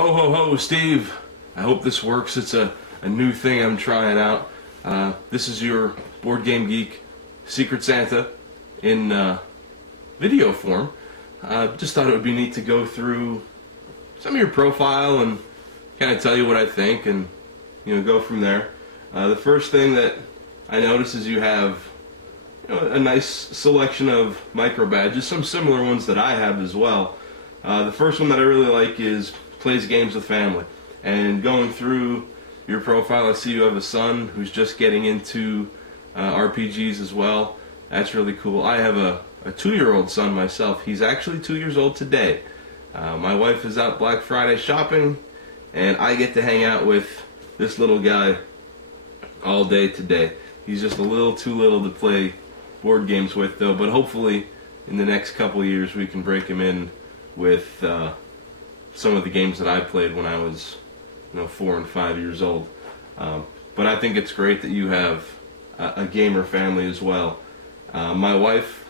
Ho ho ho, Steve. I hope this works. It's a new thing I'm trying out. This is your Board Game Geek Secret Santa in video form. Just thought it would be neat to go through some of your profile and kind of tell you what I think and go from there. The first thing that I notice is you have a nice selection of micro badges, some similar ones that I have as well. The first one that I really like is plays games with family. And going through your profile, I see you have a son who's just getting into RPGs as well. That's really cool. I have a 2-year-old son myself. He's actually 2 years old today. My wife is out Black Friday shopping, and I get to hang out with this little guy all day today. He's just a little too little to play board games with, though, but hopefully in the next couple of years we can break him in with some of the games that I played when I was 4 and 5 years old. But I think it's great that you have a gamer family as well. My wife,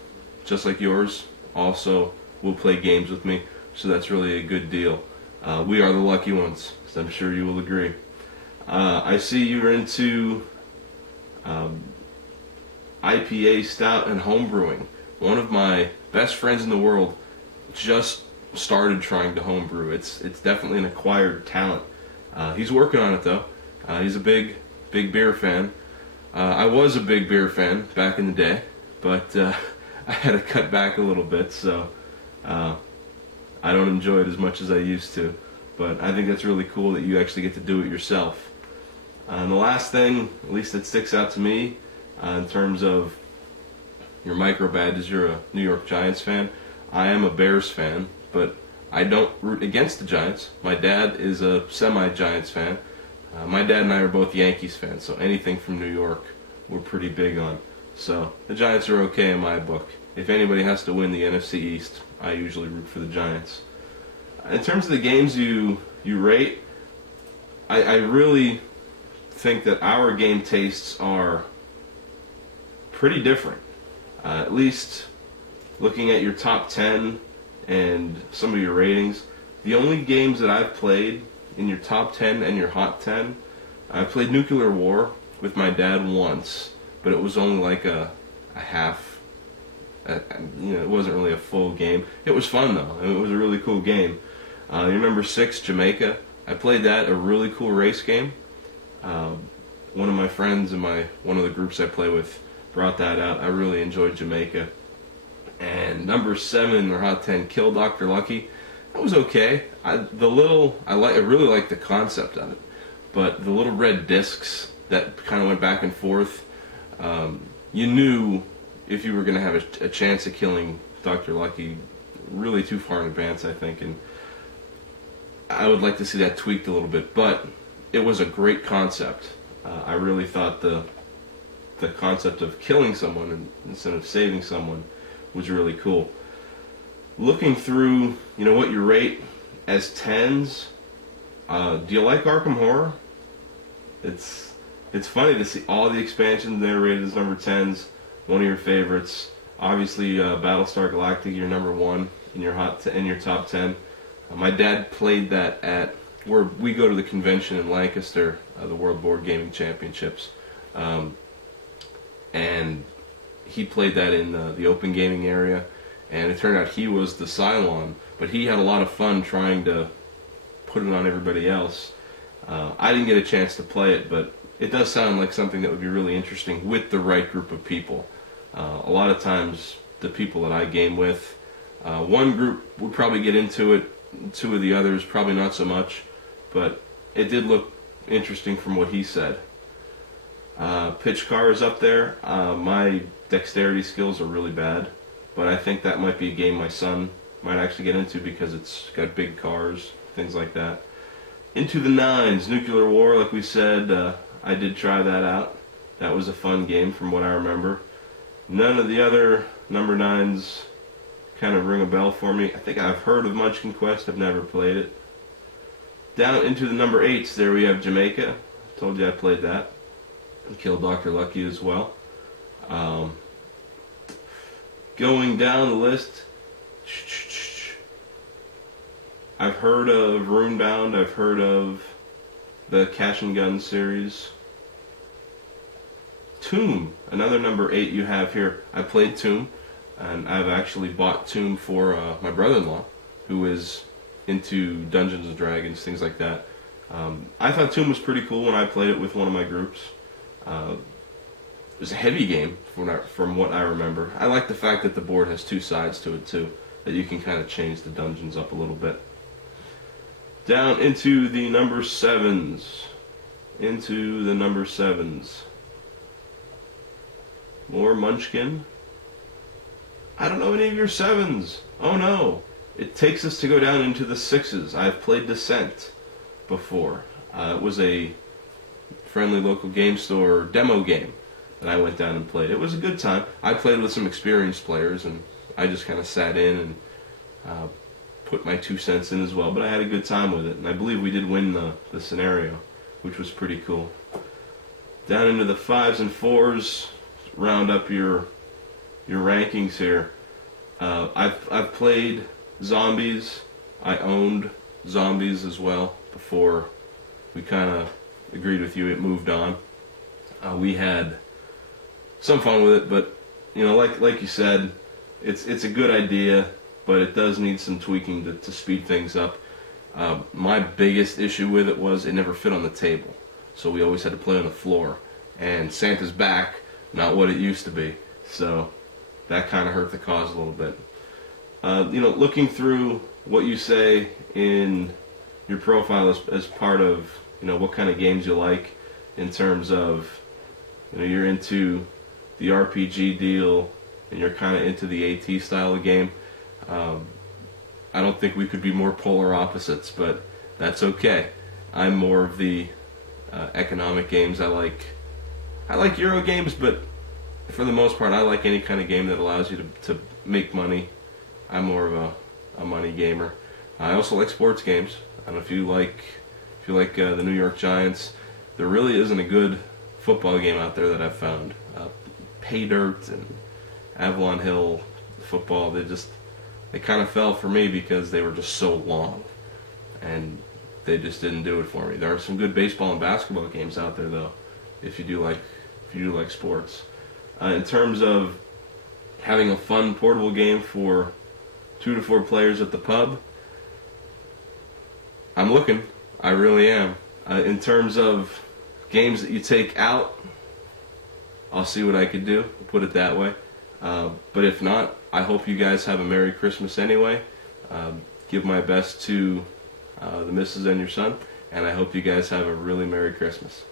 just like yours, also will play games with me, so that's really a good deal. We are the lucky ones, so I'm sure you will agree. I see you're into IPA, stout, and homebrewing. One of my best friends in the world just started trying to homebrew. It's definitely an acquired talent. He's working on it though. He's a big beer fan. I was a big beer fan back in the day, but I had to cut back a little bit, so I don't enjoy it as much as I used to. But I think that's really cool that you actually get to do it yourself. And the last thing, at least that sticks out to me, in terms of your micro badges, you're a New York Giants fan. I am a Bears fan, but I don't root against the Giants. My dad is a semi-Giants fan. My dad and I are both Yankees fans, so anything from New York we're pretty big on. So the Giants are okay in my book. If anybody has to win the NFC East, I usually root for the Giants. In terms of the games you rate, I really think that our game tastes are pretty different. At least looking at your top 10 and some of your ratings, the only games that I've played in your top 10 and your hot 10, I played Nuclear War with my dad once, but it was only like a half, it wasn't really a full game. It was fun though, and it was a really cool game. Your number 6, Jamaica, I played that, a really cool race game. One of my friends in one of the groups I play with brought that out. I really enjoyed Jamaica. And number 7 in their hot 10, Kill Dr. Lucky. That was okay. I really liked the concept of it, but the little red discs that kind of went back and forth. You knew if you were going to have a chance of killing Dr. Lucky really too far in advance, I think, and I would like to see that tweaked a little bit. But it was a great concept. I really thought the concept of killing someone instead of saving someone was really cool. Looking through, what you rate as 10s, do you like Arkham Horror? It's funny to see all the expansions there rated as number 10s, one of your favorites. Obviously, Battlestar Galactica, your number 1 in your top 10. My dad played that at where we go to the convention in Lancaster, the World Board Gaming Championships. And he played that in the open gaming area, and it turned out he was the Cylon, but he had a lot of fun trying to put it on everybody else. I didn't get a chance to play it, but it does sound like something that would be really interesting with the right group of people. A lot of times, the people that I game with, one group would probably get into it, 2 of the others probably not so much, but it did look interesting from what he said. Pitch Car is up there. My dexterity skills are really bad, but I think that might be a game my son might actually get into because it's got big cars, things like that. Into the 9s, Nuclear War, like we said, I did try that out. That was a fun game from what I remember. None of the other number 9s kind of ring a bell for me. I think I've heard of Munchkin Quest, I've never played it. Down into the number 8s, there we have Jamaica. Told you I played that. And killed Dr. Lucky as well. Going down the list, I've heard of Runebound. I've heard of the Cash and Gun series. Tomb, another number 8 you have here. I played Tomb, and I've actually bought Tomb for my brother-in-law, who is into Dungeons and Dragons, things like that. I thought Tomb was pretty cool when I played it with one of my groups. It was a heavy game from what I remember. I like the fact that the board has 2 sides to it too, that you can kind of change the dungeons up a little bit. Down into the number 7s. Into the number 7s. More Munchkin. I don't know any of your 7s. Oh no. It takes us to go down into the 6s. I've played Descent before. It was a friendly local game store demo game that I went down and played. It was a good time. I played with some experienced players, and I just kind of sat in and put my 2 cents in as well. But I had a good time with it, and I believe we did win the scenario, which was pretty cool. Down into the 5s and 4s, round up your rankings here. I've played Zombies. I owned Zombies as well before we kind of agreed with you. It moved on. We had some fun with it, but you know, like you said, it's a good idea, but it does need some tweaking to speed things up. My biggest issue with it was it never fit on the table, so we always had to play on the floor. And Santa's back, not what it used to be, so that kind of hurt the cause a little bit. You know, looking through what you say in your profile as part of, you know, what kind of games you like, in terms of, you know, you're into the RPG deal and you're kind of into the AT style of game. I don't think we could be more polar opposites, but that's okay. I'm more of the economic games. I like Euro games, but for the most part, I like any kind of game that allows you to make money. I'm more of a money gamer. I also like sports games. I don't know if you like the New York Giants. There really isn't a good football game out there that I've found. Pay Dirt and Avalon Hill football, they kind of fell for me because they were just so long, and they just didn't do it for me. There are some good baseball and basketball games out there though, if you do like sports. In terms of having a fun portable game for 2 to 4 players at the pub, I'm looking. I really am. In terms of games that you take out, I'll see what I could do, put it that way. But if not, I hope you guys have a Merry Christmas anyway. Give my best to the missus and your son, and I hope you guys have a really Merry Christmas.